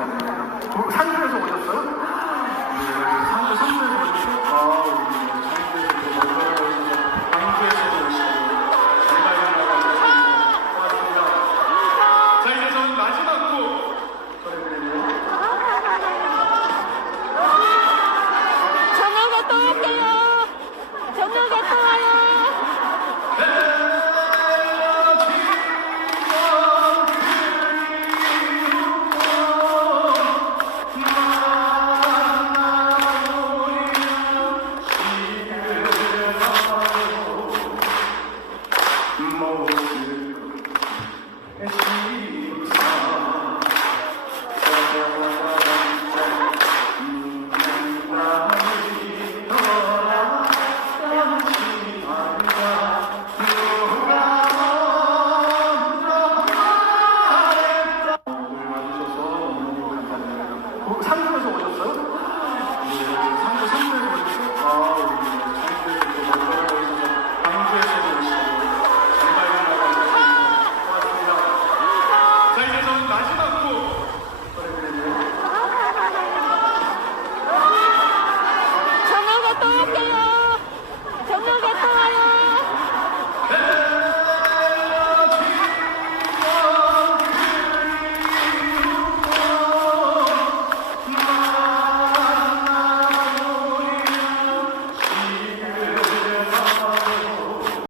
상주에서 오셨어요? 상주에서 오셨어요? 광주에서도 오시고 정말 고맙습니다. 자, 이제 저는 마지막 곡 전해드리고요. 저녁에 또 할게요. 저녁에 또 와요. 상